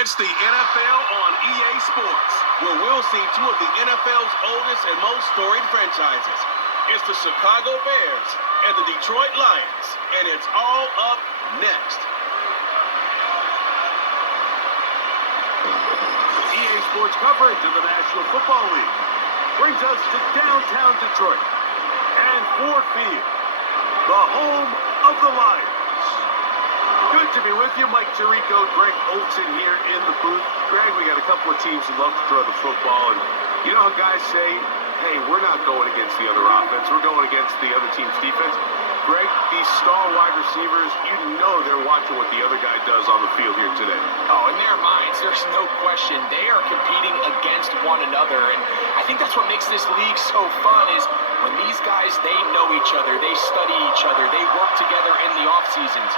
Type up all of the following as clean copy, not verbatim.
It's the NFL on EA Sports, where we'll see two of the NFL's oldest and most storied franchises. It's the Chicago Bears and the Detroit Lions, and it's all up next. EA Sports coverage of the National Football League brings us to downtown Detroit and Ford Field, the home of the Lions. Good to be with you, Mike Tirico, Greg Olson here in the booth. Greg, we got a couple of teams who love to throw the football, and you know how guys say, hey, we're not going against the other offense, we're going against the other team's defense. Greg, these star wide receivers, you know they're watching what the other guy does on the field here today. Oh, in their minds, there's no question. They are competing against one another, and I think that's what makes this league so fun is when these guys, they know each other, they study each other, they work together in the off seasons.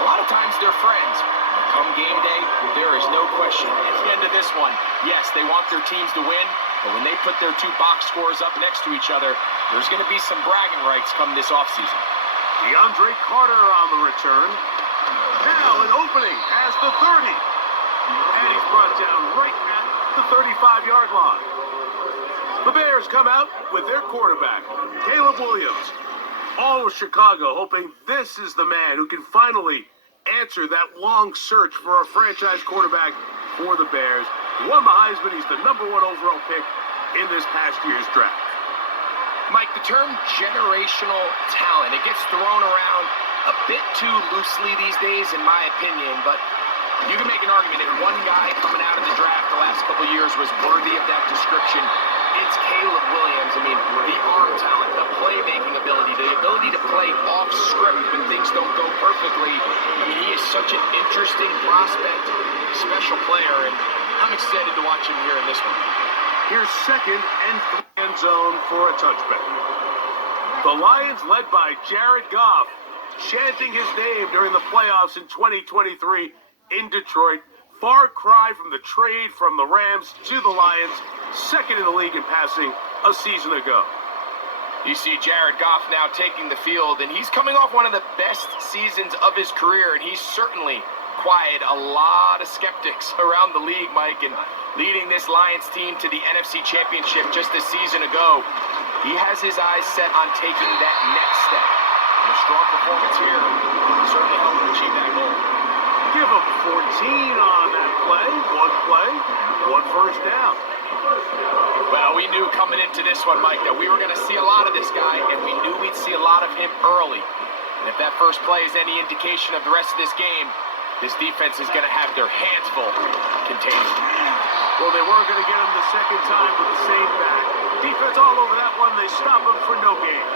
A lot of times they're friends. But come game day, there is no question. At the end of this one, yes, they want their teams to win, but when they put their two box scores up next to each other, there's going to be some bragging rights come this offseason. DeAndre Carter on the return. Now an opening past the 30. And he's brought down right at the 35-yard line. The Bears come out with their quarterback, Caleb Williams. All of Chicago hoping this is the man who can finally answer that long search for a franchise quarterback for the Bears. Won the Heisman. He's the #1 overall pick in this past year's draft. Mike, the term generational talent, it gets thrown around a bit too loosely these days, in my opinion, but you can make an argument if one guy coming out of the draft the last couple of years was worthy of that description, it's Caleb Williams. I mean, the arm talent, the playmaking ability, the ability to play off script when things don't go perfectly. I mean, he is such an interesting prospect, special player, and I'm excited to watch him here in this one. Here's second and 3 end zone for a touchback. The Lions, led by Jared Goff, chanting his name during the playoffs in 2023 in Detroit. Far cry from the trade from the Rams to the Lions, second in the league in passing a season ago. You see Jared Goff now taking the field, and he's coming off one of the best seasons of his career, and he's certainly quieted a lot of skeptics around the league, Mike, and leading this Lions team to the NFC Championship just a season ago. He has his eyes set on taking that next step. And a strong performance here will certainly help him achieve that goal. Give him 14 on that play, one first down. Well, we knew coming into this one, Mike, that we were going to see a lot of this guy, and we knew we'd see a lot of him early. And if that first play is any indication of the rest of this game, this defense is going to have their hands full containing. Well, they weren't going to get him the second time with the same back. Defense all over that one. They stop him for no gain.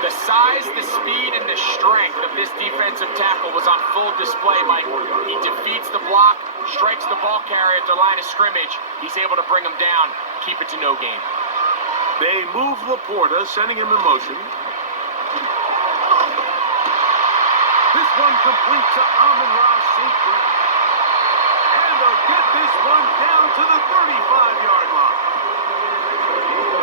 The size, the speed, and the strength of this defensive tackle was on full display, Mike. He defeats the block, strikes the ball carrier at the line of scrimmage. He's able to bring him down, keep it to no gain. They move Laporta, sending him in motion. This one complete to Amon-Ra St. Brown. And they'll get this one down to the 35-yard line.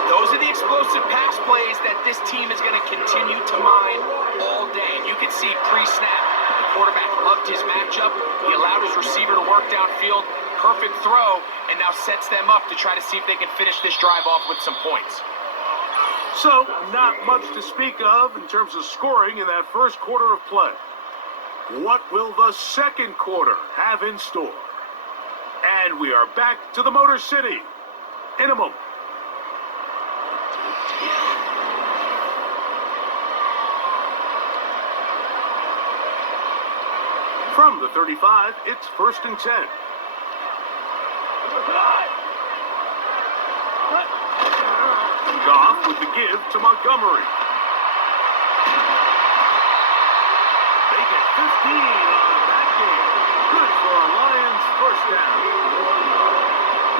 Those are the explosive pass plays that this team is going to continue to mine all day. You can see pre-snap, the quarterback loved his matchup. He allowed his receiver to work downfield. Perfect throw, and now sets them up to try to see if they can finish this drive off with some points. So, not much to speak of in terms of scoring in that first quarter of play. What will the second quarter have in store? And we are back to the Motor City in a moment. From the 35, it's 1st and 10. Goff with the give to Montgomery. They get 15 on that game. Good for a Lions first down.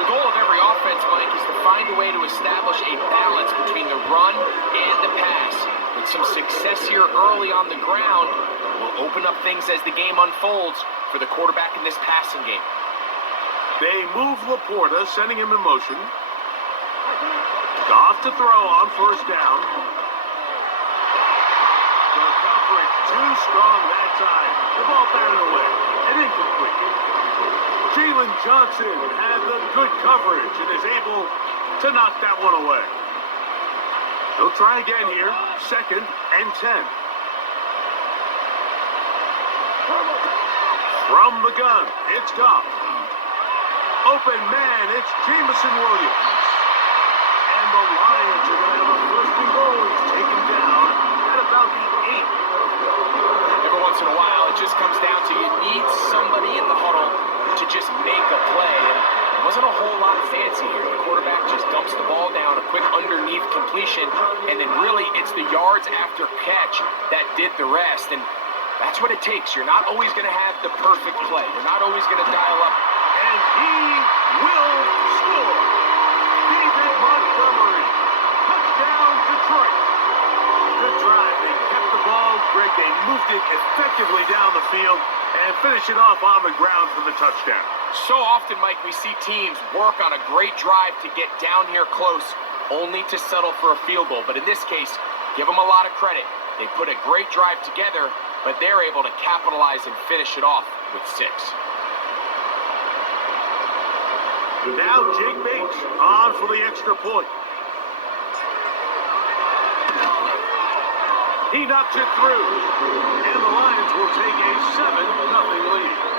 The goal of every offense, Mike, is to find a way to establish a balance between the run and the pass. With some success here early on the ground, will open up things as the game unfolds for the quarterback in this passing game. They move Laporta, sending him in motion. Goff to throw on first down. The coverage too strong that time. The ball batted away and incomplete. Johnson had the good coverage and is able to knock that one away. They'll try again here. 2nd and 10. From the gun, it's Goff. Open man, it's Jameson Williams. And the Lions are going to have a 1st and goal. He's taken down at about the 8. Every once in a while, it just comes down to you need somebody in the huddle to just make a play. And it wasn't a whole lot fancy here. The quarterback just dumps the ball down, a quick underneath completion, and then really it's the yards after catch that did the rest. And that's what it takes. You're not always going to have the perfect play. You're not always going to dial up. And he will score. David Montgomery. Touchdown, Detroit. Good drive. They kept the ball, Greg. They moved it effectively down the field and finished it off on the ground for the touchdown. So often, Mike, we see teams work on a great drive to get down here close, only to settle for a field goal. But in this case, give them a lot of credit. They put a great drive together, but they're able to capitalize and finish it off with 6. Now Jake Bates on for the extra point. He knocks it through, and the Lions will take a 7-0 lead.